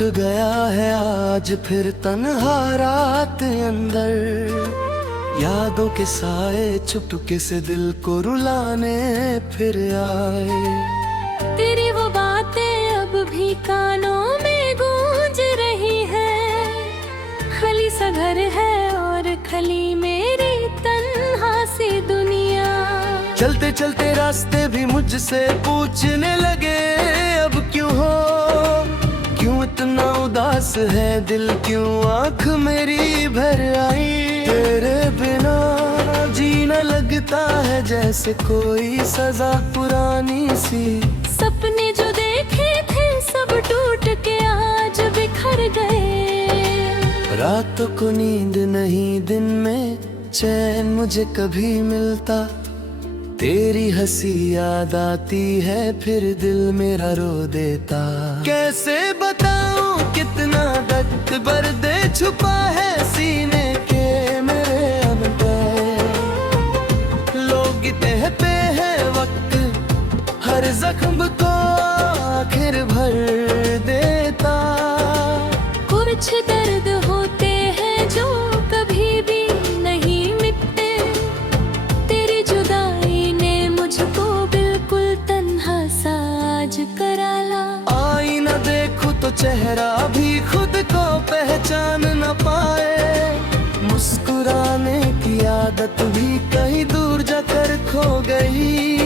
टूट गया है आज फिर तन्हा रात अंदर, यादों के साए चुपके से दिल को रुलाने फिर आए। तेरी वो बातें अब भी कानों में गूंज रही है, खली सा घर है और खली मेरी तन्हा सी दुनिया। चलते चलते रास्ते भी मुझसे पूछने लगे अब क्यों हो, क्यों इतना उदास है दिल, क्यों आँख मेरी भर आई। तेरे बिना जीना लगता है जैसे कोई सजा पुरानी सी, सपने जो देखे थे सब टूट के आज बिखर गए। रातों को नींद नहीं दिन में चैन मुझे कभी मिलता, तेरी हंसी याद आती है फिर दिल मेरा रो देता। कैसे बताऊं कितना दर्द बर्दे छुपा है सीने के मेरे अंदर, लोग कहते हैं वक्त हर जख्म को आखिर भर देता। कुछ दर्द होते हैं जो कभी भी नहीं मिटते, तेरी जुदाई ने मुझको बिल्कुल तन्हा सा आज करा ला। आईना देखूं तो चेहरा भी खुद को पहचान न पाए, मुस्कुराने की आदत भी कहीं दूर जाकर खो गई।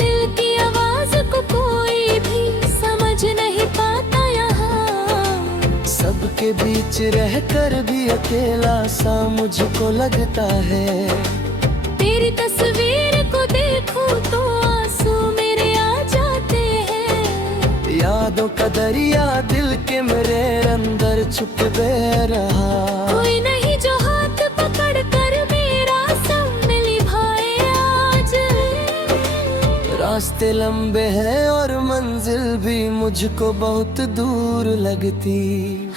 दिल की आवाज को कोई भी समझ नहीं पाता यहाँ, सबके बीच रहकर भी अकेला सा मुझको लगता है। तेरी तस्वीर को देखूं तो आंसू मेरे आ जाते हैं, यादों का दरिया दिल के मेरे अंदर छुप बह रहा। कोई नहीं जो हाथ पकड़ कर मेरा संग निभाए आज। रास्ते लंबे हैं और मंजिल भी मुझको बहुत दूर लगती,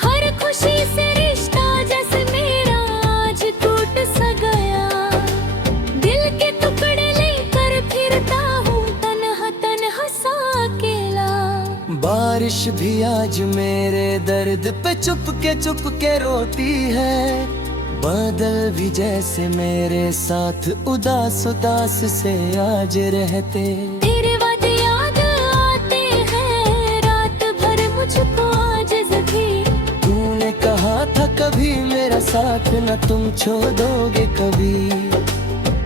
हर खुशी से रिश्ता जैसे मेरा आज टूट सा गया, दिल के टुकड़े लेकर फिरता हूँ तन्हा तन्हा सा अकेला। बारिश भी आज मेरे दर्द पे चुपके रोती है, बादल भी जैसे मेरे साथ उदास उदास से आज रहते। तेरे वादे याद आते हैं रात भर मुझको आज भी, तूने कहा था कभी मेरा साथ न तुम छोड़ोगे कभी,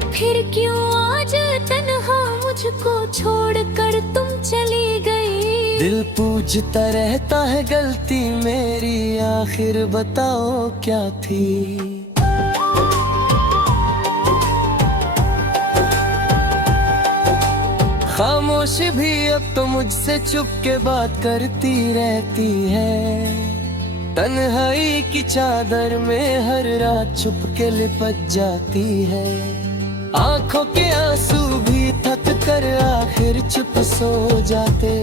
फिर क्यों आज तन्हा मुझको छोड़कर तुम चली गई। दिल पूछता रहता है गलती मेरी आखिर बताओ क्या थी। खामोशी भी अब तो मुझसे चुप के बात करती रहती है, तन्हाई की चादर में हर रात छुप के लिपट जाती है। आंखों के आंसू भी थक कर आखिर चुप सो जाते,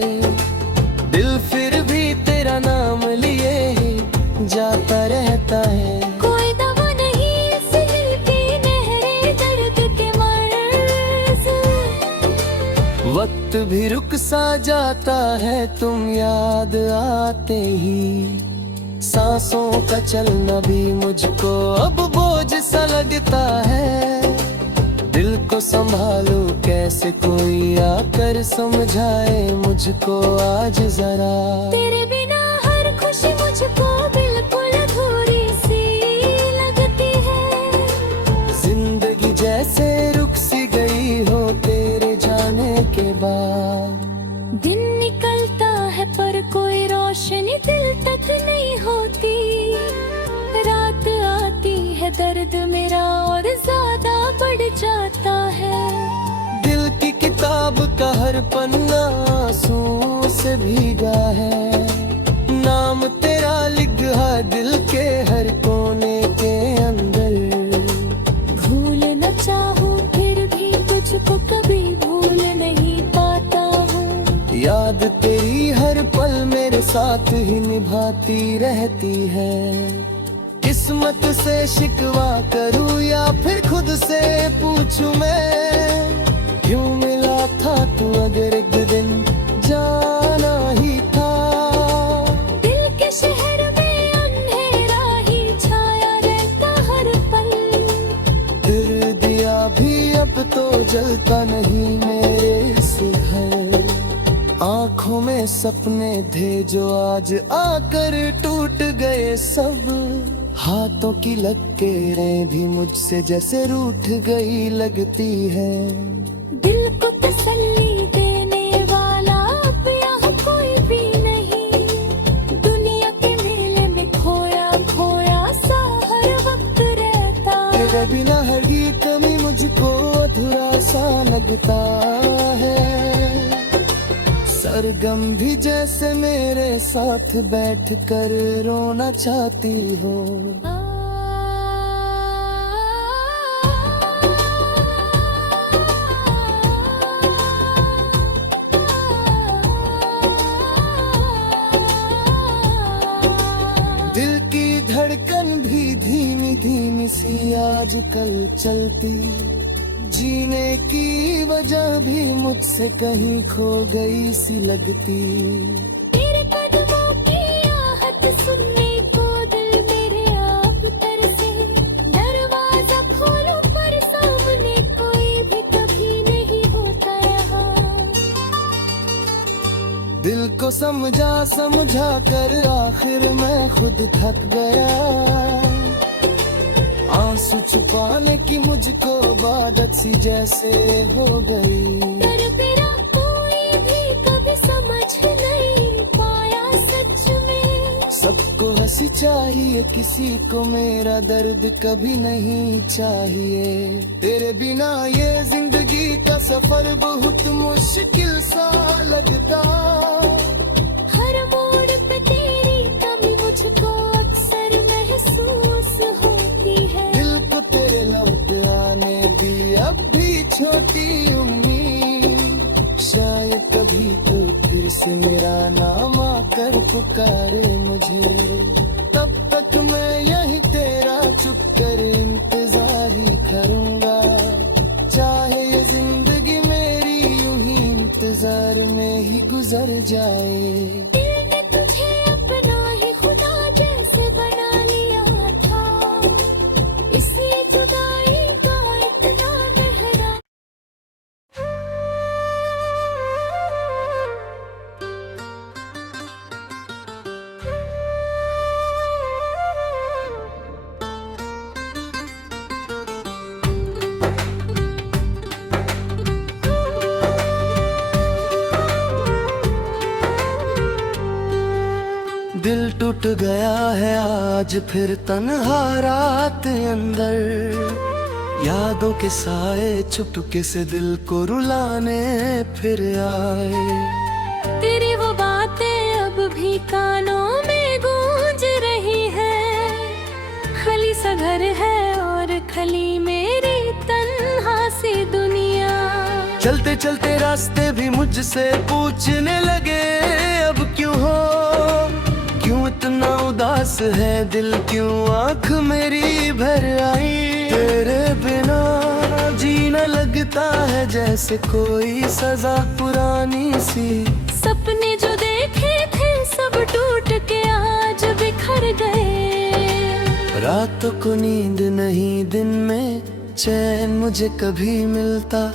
दिल फिर भी तेरा नाम लिए ही जाता रहता है। कोई दवा नहीं इस दिल की नहरे दर्द के मर्ज, वक्त भी रुक सा जाता है तुम याद आते ही, सांसों का चलना भी मुझको अब बोझ सा लगता है। दिल को संभालो कैसे कोई आकर समझाए मुझको आज जरा, तेरे बिना हर खुशी मुझको बिल्कुल अधूरी सी लगती है। जिंदगी जैसे रुक सी गई हो तेरे जाने के बाद, दिन निकलता है पर कोई रोशनी दिल तक नहीं होती, रात आती है दर्द मेरा और ज्यादा बढ़ जाता है। दिल की किताब का हर पन्ना आंसुओं से भीगा है, नाम तेरा लिखा दिल के हर कोने के अंदर। भूलना चाहूँ फिर भी तुझको कभी भूल नहीं पाता हूँ, याद तेरी हर पल मेरे साथ ही निभाती रहती है। किस्मत से शिकवा करूँ या फिर खुद से पूछूं मैं, क्यों मिला था तू अगर एक दिन जाना ही था। दिल के जलता नहीं मेरे से है। आंखों में सपने थे जो आज आकर टूट गए सब। हाथों की लकीरें भी मुझसे जैसे रूठ गई लगती है। दिल को तसल्ली देने वाला अब यहाँ कोई भी नहीं। दुनिया के मेले में खोया खोया सा हर वक्त रहता। तेरे बिना हर गीत में मुझको अधूरा सा लगता है। सरगम भी जैसे मेरे साथ बैठ कर रोना चाहती हो। दिल की धड़कन भी धीमी धीमी सी आजकल चलती। जीने की वजह भी मुझसे कहीं खो गई सी लगती। तेरे कदमों की आहट सुनने को दिल मेरे आप तरसे। दरवाजा खोलो पर सामने कोई भी कभी नहीं होता यहाँ। दिल को समझा समझा कर आखिर मैं खुद थक गया। आंसू छुपाने की मुझको आदत सी जैसे हो गई। पर मेरा कोई भी कभी समझ नहीं पाया सच में। सबको हंसी चाहिए किसी को मेरा दर्द कभी नहीं चाहिए। तेरे बिना ये जिंदगी का सफर बहुत मुश्किल सा लगता। हर मोड़ पे तेरी कमी मुझको अक्सर महसूस होती है। दिल को तेरे लौट आने दी अब भी छोटी उम्मीद। शायद कभी तो फिर से मेरा नाम आकर पुकारे मुझे। तब तक मैं यही तेरा चुप कर इंतजार ही करूंगा। चाहे ये जिंदगी मेरी यूं ही इंतजार में ही गुजर जाए। दिल ने तुझे अपना ही खुदा जैसे बना लिया था। इसलिए जुदाई का इतना गहरा। दिल टूट गया है आज फिर तन्हा रात अंदर। यादों के साए चुपके से दिल को रुलाने फिर आए। तेरी वो बातें अब भी कानों में गूंज रही है। खली सा घर है और खली मेरी तन्हा सी दुनिया। चलते चलते रास्ते भी मुझसे पूछने लगे अब क्यों हो। क्यों इतना उदास है दिल, क्यों आँख मेरी भर आई। तेरे बिना जीना लगता है जैसे कोई सजा पुरानी सी। सपने जो देखे थे सब टूट के आज बिखर गए। रातों को नींद नहीं दिन में चैन मुझे कभी मिलता।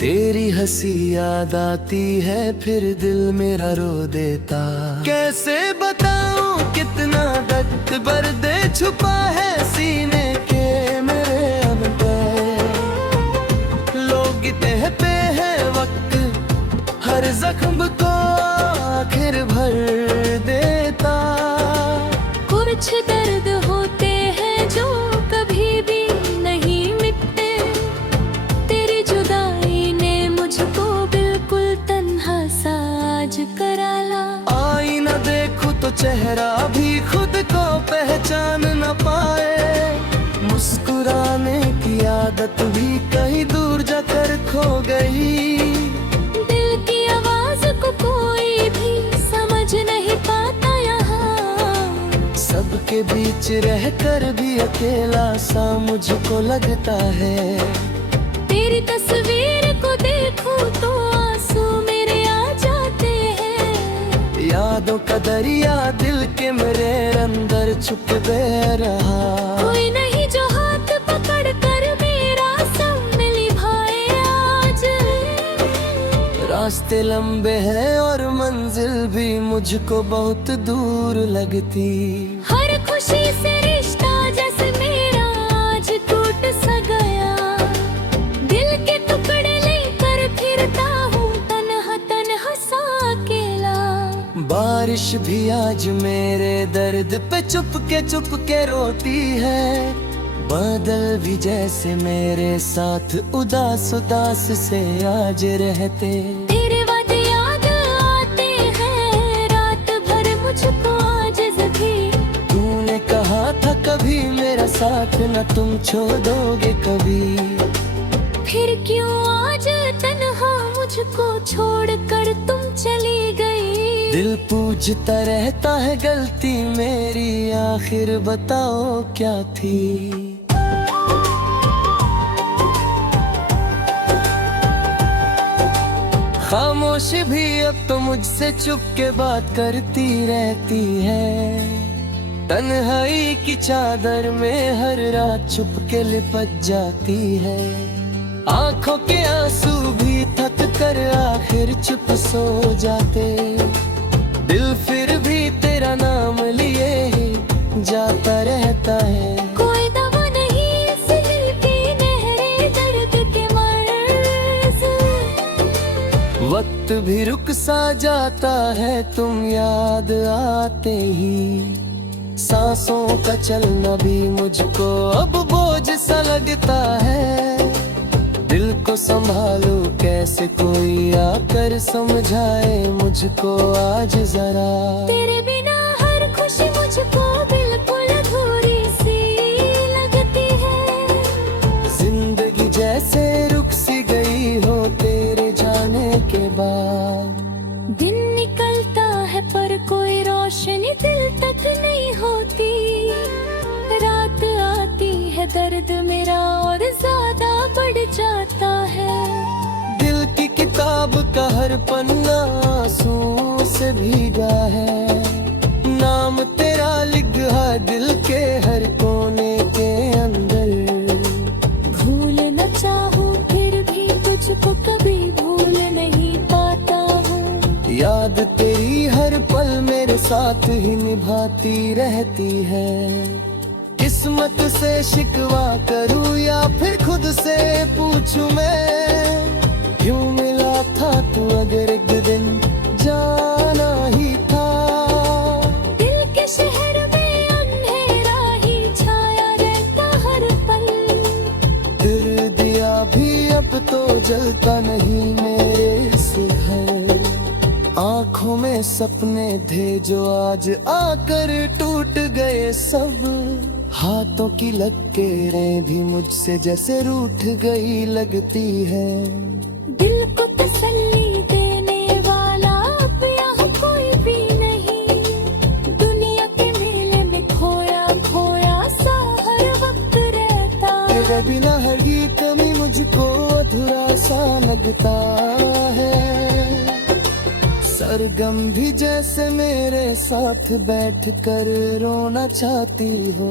तेरी हंसी याद आती है फिर दिल मेरा रो देता। कैसे बताऊं कितना दर्द बर्दे छुपा है सीने के मेरे अंदर। लोग कहते हैं वक्त हर जख्म को आखिर भर देता। कुछ दर्द होते हैं जो कभी भी नहीं मिटते। तेरी जुदाई ने मुझको बिल्कुल तन्हा सा आज करा ला। आईना देखूं तो चेहरा भी खुद को पहचान न पाए। मुस्कुराने की आदत भी कहीं दूर जाकर खो गई। दिल की आवाज को कोई भी समझ नहीं पाता यहाँ। सबके बीच रहकर भी अकेला सा मुझको लगता है। तेरी तस्वीर को देखूं तो आंसू मेरे आ जाते हैं। यादों का दरिया दिल के मेरे अंदर छुप बह रहा। कोई नहीं जो हाथ पकड़ कर मेरा संग निभाए रास्ते लंबे हैं और मंजिल भी मुझको बहुत दूर लगती। हर खुशी से रिश्ता जैसे मेरा आज टूट सा गया। दिल के टुकड़े लेकर फिरता हूँ तन्हा तन्हा सा अकेला। बारिश भी आज मेरे दर्द पे चुप के रोती है। बादल भी जैसे मेरे साथ उदास उदास से आज रहते। तेरे वादे याद आते हैं रात भर मुझको आज भी। तूने कहा था कभी मेरा साथ न तुम छोड़ोगे कभी। फिर क्यों आज तन्हा मुझको छोड़कर तुम चली गई। दिल पूछता रहता है गलती मेरी आखिर बताओ क्या थी। खामोशी भी अब तो मुझसे चुप के बात करती रहती है। तन्हाई की चादर में हर रात चुप के लिपट जाती है। आंखों के आंसू भी थक कर आखिर चुप सो जाते। दिल फिर भी तेरा नाम लिए ही जाता रहता है। कोई दवा नहीं इस दिल की नहरे दर्द के मर्ज। वक्त भी रुक सा जाता है तुम याद आते ही। सांसों का चलना भी मुझको अब बोझ सा लगता है। दिल को संभालो कैसे कोई आकर समझाए मुझको आज जरा। तेरे बिना हर खुशी मुझको बिल्कुल अधूरी सी लगती है। जिंदगी जैसे रुक सी गई हो तेरे जाने के बाद। दिन निकलता है पर कोई रोशनी दिल तक नहीं होती। रात आती है दर्द मेरा और ज्यादा बढ़ जाता है। दिल की किताब का हर पन्ना आंसू से भीगा है। नाम तेरा लिखा दिल के हर कोने के अंदर। भूल न चाहूं फिर भी तुझको कभी भूल नहीं पाता हूँ। याद तेरी हर पल मेरे साथ ही निभाती रहती है। किस्मत से शिकवा करूं या फिर खुद से पूछूं मैं। क्यों मिला था तू अगर एक दिन जाना ही था। दिल के शहर में अंधेरा ही छाया रहता हर पल। फिर दिया भी अब तो जलता नहीं मेरे से है। आँखों में सपने थे जो आज आकर टूट गए सब। हाथों की लकीरें भी मुझसे जैसे रूठ गई लगती है। दिल को तसल्ली देने वाला अब यहाँ कोई भी नहीं। दुनिया के मेले में खोया खोया सा हर वक्त रहता। तेरे बिना हर गीत में मुझको अधूरा सा लगता है। सरगम भी जैसे मेरे साथ बैठ कर रोना चाहती हो।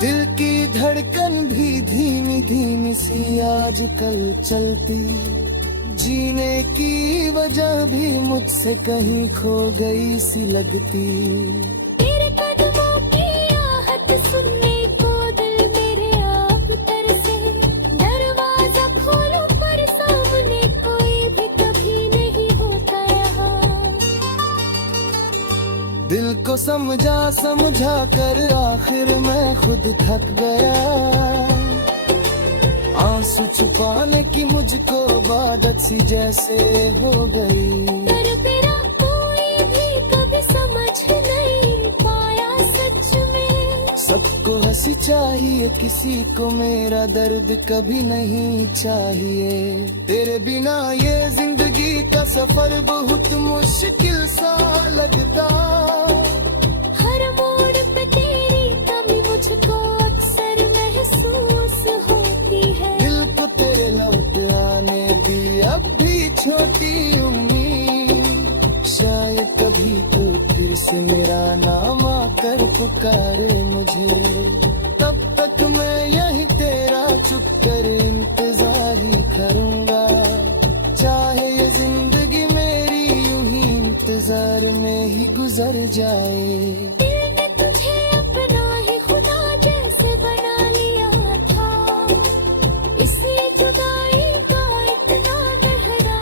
दिल की धड़कन भी धीमी धीमी सी आजकल चलती। जीने की वजह भी मुझसे कहीं खो गई सी लगती। तेरे कदमों की आहट सुनने को दिल मेरे आप तरसे। दरवाजा खोलो पर सामने कोई भी कभी नहीं होता यहाँ। दिल को समझा कर आखिर मैं खुद थक गया। आंसू छुपाने की मुझको आदत सी जैसे हो गई। पर मेरा कोई भी कभी समझ नहीं पाया सच में। सबको हंसी चाहिए किसी को मेरा दर्द कभी नहीं चाहिए। तेरे बिना ये जिंदगी का सफर बहुत मुश्किल सा लगता। हर मोड़ पे तेरी कमी मुझको अक्सर महसूस होती है। दिल को तेरे लौट आने दी अब भी छोटी उम्मीद। मेरा नाम आकर पुकारे मुझे, तब तक मैं यही तेरा चुप कर इंतजार ही करूंगा। चाहे ये जिंदगी मेरी यूं ही इंतजार में ही गुजर जाए। दिल ने तुझे अपना ही खुदा जैसे बना लिया था, इसलिए जुदाई का इतना गहरा।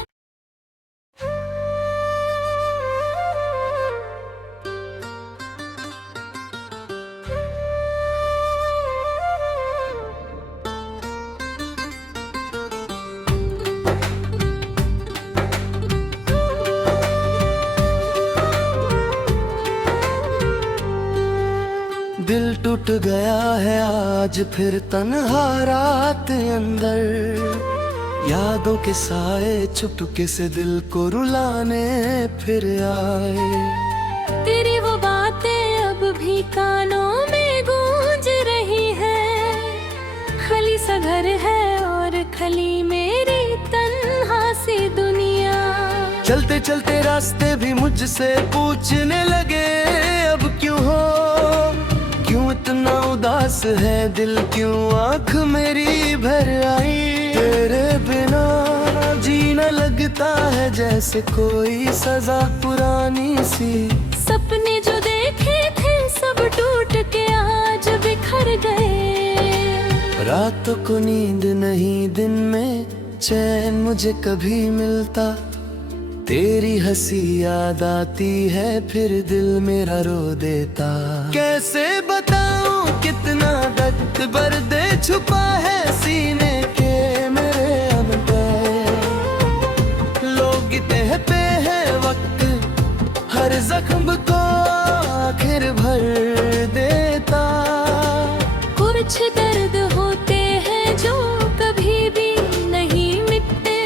दिल टूट गया है आज फिर तन्हा रात अंदर, यादों के साए चुपके से दिल को रुलाने फिर आए। तेरी वो बातें अब भी कानों में गूंज रही है, खली सा घर है और खली मेरी तन्हा सी दुनिया। चलते चलते रास्ते भी मुझसे पूछने लगे अब क्यों हो, क्यों इतना उदास है दिल, क्यों आँख मेरी भर आई। तेरे बिना जीना लगता है जैसे कोई सजा पुरानी सी। सपने जो देखे थे सब टूट के आज बिखर गए। रातों को नींद नहीं, दिन में चैन मुझे कभी मिलता। तेरी हंसी याद आती है फिर दिल मेरा रो देता। कैसे बताऊं कितना दर्द बर्दे छुपा है सीने के मेरे अंदर। लोग कहते हैं वक्त हर जख्म को आखिर भर देता। कुछ दर्द होते हैं जो कभी भी नहीं मिटते,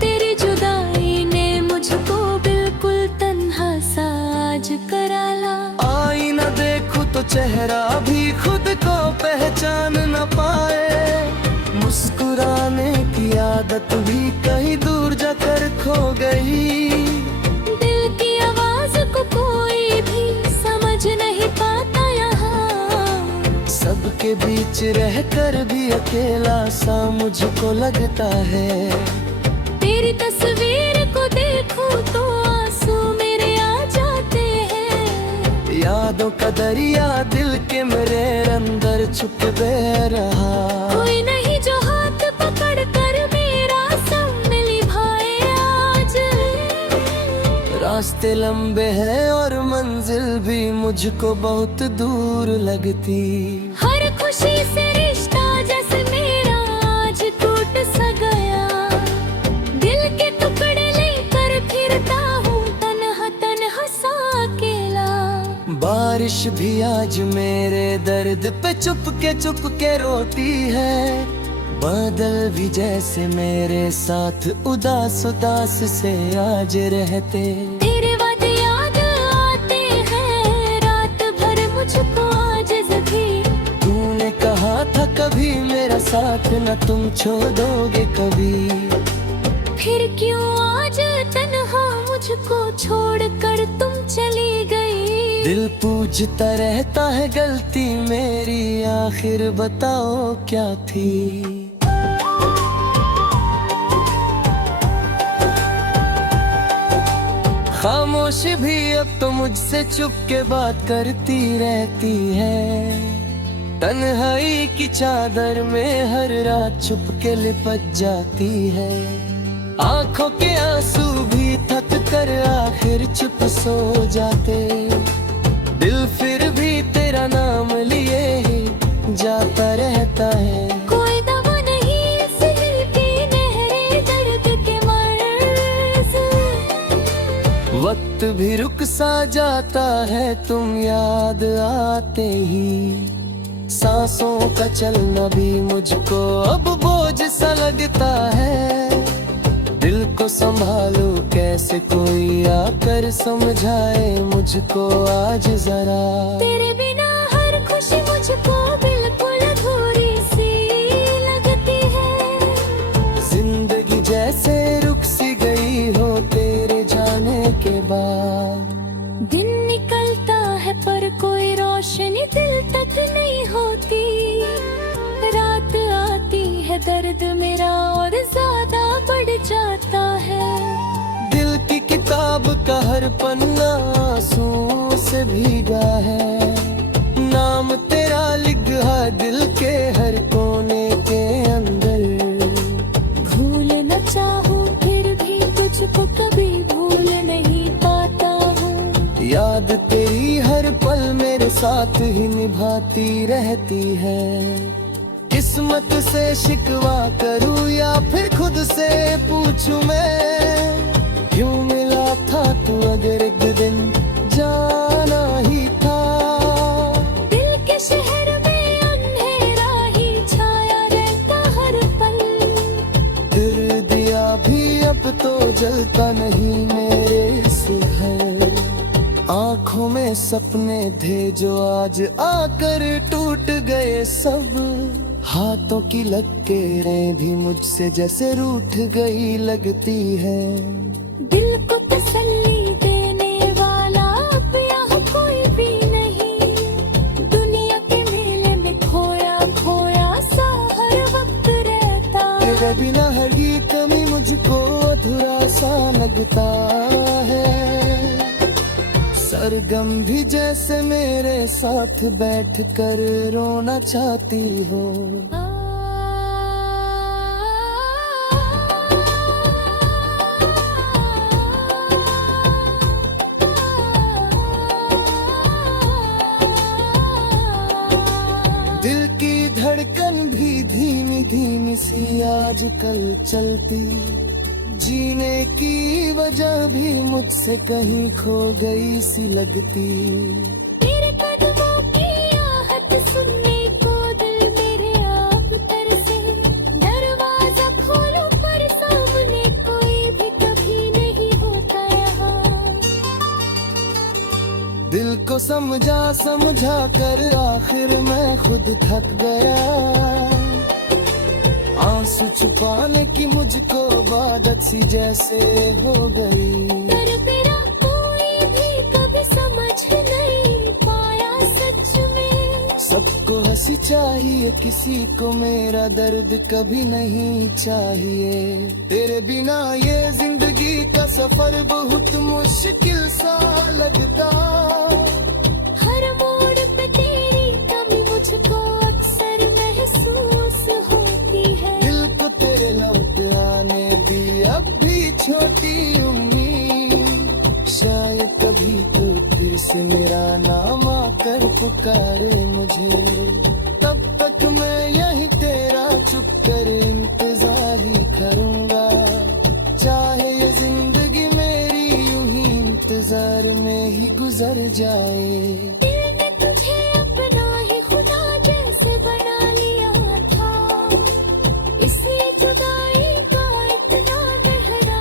तेरी जुदाई ने मुझको बिल्कुल तन्हा सा आज करा ला। आईना देखूं तो चेहरा भी खुद को पहचान न पाए, मुस्कुराने की आदत भी कहीं दूर जाकर खो गई। दिल की आवाज को कोई भी समझ नहीं पाता यहाँ, सबके बीच रहकर भी अकेला सा मुझको लगता है। तेरी तस्वीर को देखूं तो आंसू मेरे आ जाते हैं। यादों का दरिया दिल के मेरे अंदर छुप बह रहा। कोई नहीं जो हाथ पकड़ कर मेरा संग निभाए आज। रास्ते लंबे हैं और मंजिल भी मुझको बहुत दूर लगती। हर खुशी से रिश्ता जैसे मेरा आज टूट सा गया। दिल के टुकड़े लेकर फिरता हूँ तन्हा तन्हा सा अकेला। बारिश भी आज मेरे दर्द पे चुप के रोती है। बादल भी जैसे मेरे साथ उदास उदास से आज रहते। तेरे वादे याद आते हैं रात भर मुझको आज भी। तूने कहा था कभी मेरा साथ न तुम छोड़ोगे कभी। फिर क्यों आज तन्हा मुझको छोड़कर तुम चली गई। दिल पूछता रहता है गलती मेरी आखिर बताओ क्या थी। खामोशी भी अब तो मुझसे चुप के बात करती रहती है। तन्हाई की चादर में हर रात छुप के लिपट जाती है। आंखों के आंसू भी थक कर आखिर चुप सो जाते। दिल फिर भी तेरा नाम लिए ही जाता रहता है। कोई दवा नहीं इस दिल की गहरे दर्द के मर्ज। वक्त भी रुक सा जाता है तुम याद आते ही। सांसों का चलना भी मुझको अब बोझ सा लगता है। दिल को संभालो कैसे कोई आकर समझाए मुझको आज जरा। तेरे बिना हर खुशी मुझको बिल्कुल अधूरी सी लगती है। जिंदगी जैसे रुक सी गई हो तेरे जाने के बाद। दिन दर्द मेरा और ज्यादा बढ़ जाता है। दिल की किताब का हर पन्ना आंसुओं से भीगा है। नाम तेरा लिखा दिल के हर कोने के अंदर। भूल न चाहूं फिर भी तुझको कभी भूल नहीं पाता हूँ। याद तेरी हर पल मेरे साथ ही निभाती रहती है। किस्मत से शिकवा करूं या फिर खुद से पूछूं मैं, क्यों मिला था तू अगर एक दिन जाना ही था। दिल के शहर में अंधेरा ही छाया रहता हर पल। फिर दिया भी अब तो जलता नहीं मेरे से है। आँखों में सपने थे जो आज आकर टूट गए सब। हाथों की लकीरें भी मुझसे जैसे रूठ गई लगती है। दिल को तसल्ली देने वाला अब यहाँ कोई भी नहीं। दुनिया के मेले में खोया खोया सा हर वक्त रहता। तेरे बिना हर गीत में मुझको अधूरा सा लगता है। सरगम भी जैसे मेरे साथ बैठ कर रोना चाहती हो। दिल की धड़कन भी धीमी धीमी सी आजकल चलती। जीने की वजह भी मुझसे कहीं खो गई सी लगती। तेरे कदमों की आहट सुनने को दिल मेरे आप तरसे। दरवाजा खोलूं पर सामने कोई भी कभी नहीं होता यहाँ। दिल को समझा समझा कर आखिर मैं खुद थक गया। आंसू छुपाने की मुझको आदत सी जैसे हो गई। पर मेरा कोई भी कभी समझ नहीं पाया सच में। सबको हंसी चाहिए किसी को मेरा दर्द कभी नहीं चाहिए। तेरे बिना ये जिंदगी का सफर बहुत मुश्किल सा लगता। हर मोड़ पे तेरी कमी मुझको अक्सर महसूस होती है। दिल को तेरे लौट आने दी अब भी छोटी उम्मीद। शायद कभी तो फिर से मेरा नाम आकर पुकारे मुझे। तब तक मैं यही तेरा चुप कर इंतजार ही करूंगा। चाहे ये जिंदगी मेरी यूं ही इंतजार में ही गुजर जाए। दिल ने तुझे अपना ही खुदा जैसे बना लिया था। इसलिए जुदाई का इतना गहरा।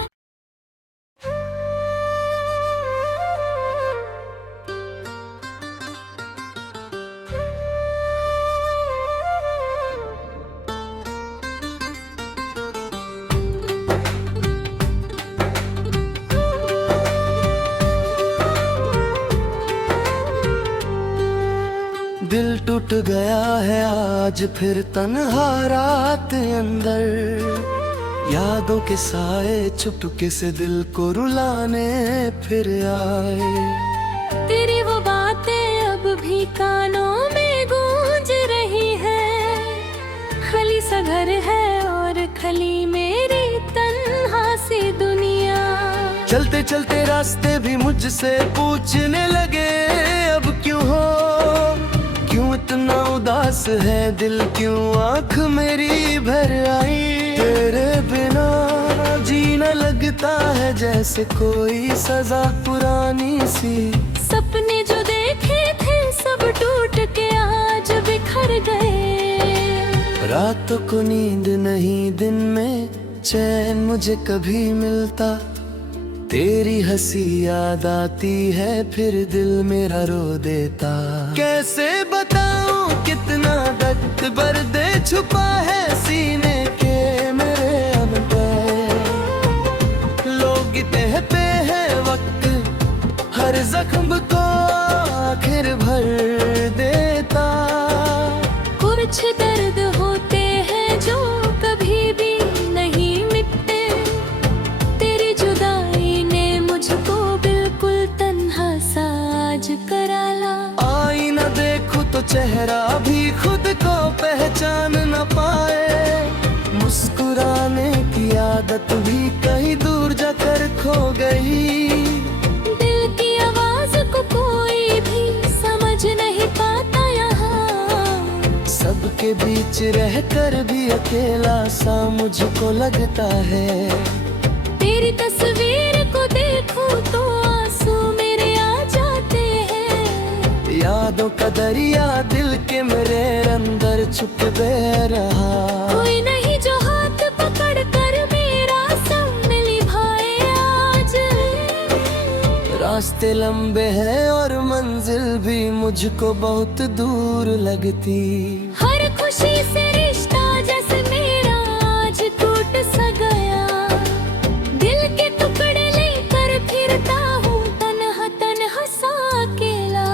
दिल टूट गया है आज फिर तन्हा रात अंदर। यादों के साए चुपके से दिल को रुलाने फिर आए। तेरी वो बातें अब भी कानों में गूंज रही है। खली सा घर है और खली मेरी तन्हा सी दुनिया। चलते चलते रास्ते भी मुझसे पूछने लगे अब क्यों हो। क्यों इतना उदास है दिल, क्यों आँख मेरी भर आई। तेरे बिना जीना लगता है जैसे कोई सजा पुरानी सी। सपने जो देखे थे सब टूट के आज बिखर गए। रातों को नींद नहीं दिन में चैन मुझे कभी मिलता। तेरी हंसी याद आती है फिर दिल मेरा रो देता। कैसे बताऊं कितना दर्द बर्दे छुपा है सीने के मेरे अंदर। लोग कहते हैं वक्त हर जख्म को आखिर भर देता। कुछ दर्द होते हैं जो कभी चेहरा भी खुद को पहचान न पाए, मुस्कुराने की आदत भी कहीं दूर जाकर खो गई। दिल की आवाज को कोई भी समझ नहीं पाता यहाँ, सबके बीच रहकर भी अकेला सा मुझको लगता है। तेरी तस्वीर को देखूं तो आंसू मेरे आ जाते हैं। यादों का दरिया दिल के मेरे अंदर छुप बह रहा, कोई नहीं जो हाथ पकड़ कर मेरा संग निभाए आज। रास्ते लंबे हैं और मंजिल भी मुझको बहुत दूर लगती। हर खुशी से रिश्ता जैसे मेरा आज टूट सा गया, दिल के टुकड़े लेकर फिरता हूँ तन्हा तन्हा सा अकेला।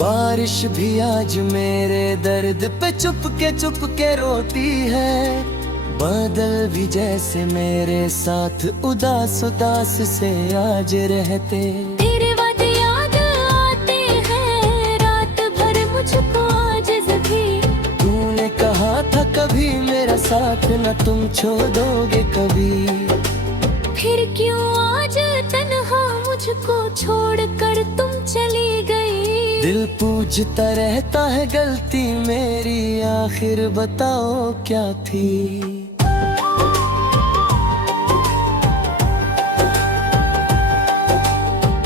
बारिश भी आज मेरे दर्द पे चुप के रोती है, बादल भी जैसे मेरे साथ उदास उदास से आज रहते। तेरे वादे याद आते हैं रात भर मुझको आज भी, तूने कहा था कभी मेरा साथ न तुम छोड़ोगे कभी। फिर क्यों आज तन्हा मुझको छोड़कर तुम चली गई। दिल पूछता रहता है गलती मेरी आखिर बताओ क्या थी।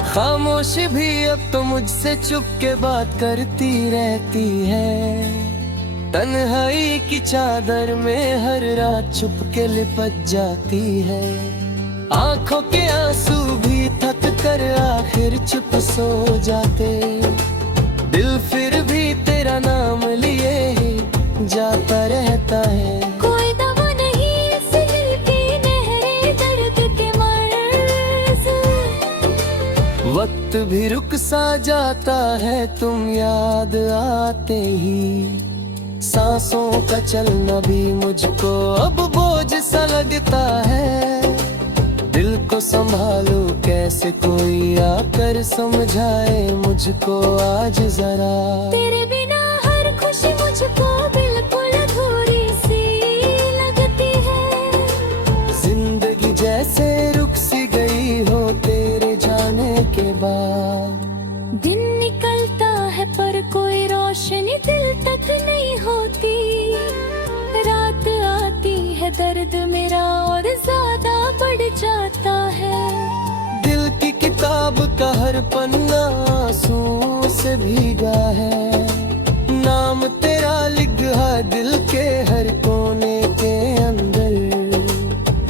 खामोशी भी अब तो मुझसे चुप के बात करती रहती है, तन्हाई की चादर में हर रात छुप के लिपट जाती है। आंखों के आंसू भी थक कर आखिर चुप सो जाते, दिल फिर भी तेरा नाम लिए ही जाता रहता है। कोई दवा नहीं इस दिल की नहरे दर्द के मर्ज, वक्त भी रुक सा जाता है तुम याद आते ही। सांसों का चलना भी मुझको अब बोझ सा लगता है, दिल को संभालो कैसे कोई आकर समझाए मुझको आज जरा। तेरे बिना हर खुशी मुझको बिल्कुल अधूरी सी लगती है, जिंदगी जैसे रुक सी गई हो तेरे जाने के बाद। दिन निकलता है पर कोई रोशनी दिल तक नहीं होती, रात आती है दर्द मेरा और ज्यादा बढ़ जाता है। दिल की किताब का हर पन्ना आंसू से भीगा है, नाम तेरा लिखा दिल के हर कोने के अंदर।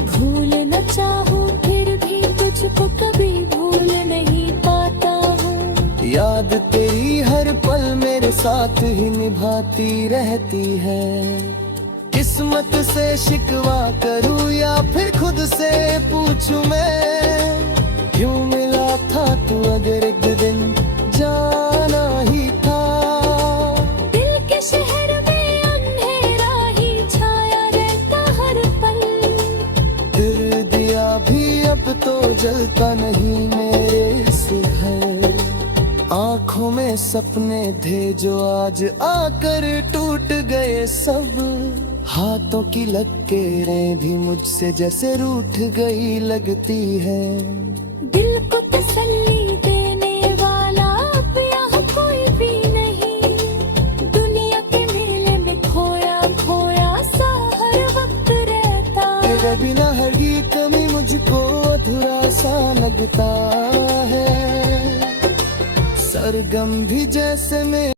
भूल न चाहूं फिर भी तुझको कभी भूल नहीं पाता हूँ, याद तेरी हर पल मेरे साथ ही निभाती रहती है। किस्मत से शिकवा करूं या फिर खुद से पूछूं मैं, क्यों मिला था तू अगर एक दिन जाना ही था। दिल के शहर में अंधेरा ही छाया रहता हर पल, दिल दिया भी अब तो जलता नहीं मेरे से है। आँखों में सपने थे जो आज आकर टूट गए सब, हाथों की लकीरें भी मुझसे जैसे रूठ गई लगती है। दिल को तसल्ली देने वाला अब यहाँ कोई भी नहीं, दुनिया के मेले में खोया खोया सा हर वक्त रहता। तेरे बिना हर गीत में मुझको अधूरा सा लगता है, सरगम भी जैसे मैं